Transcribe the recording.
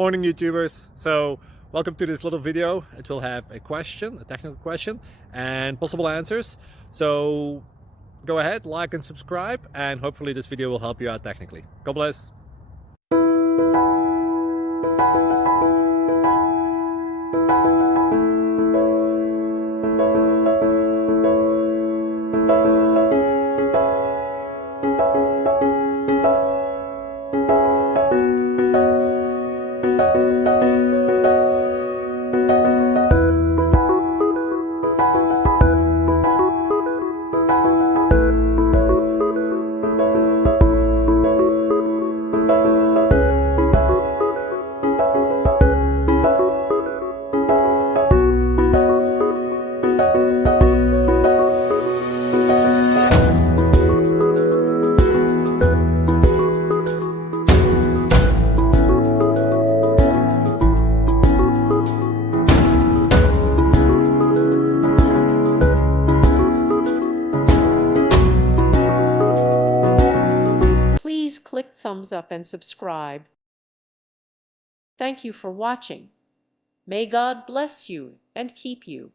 Morning YouTubers. So welcome to this little video. It will have a question, a technical question, and possible answers. So go ahead, like and subscribe, and hopefully this video will help you out technically. God bless. Please click thumbs up and subscribe. Thank you for watching. May God bless you and keep you.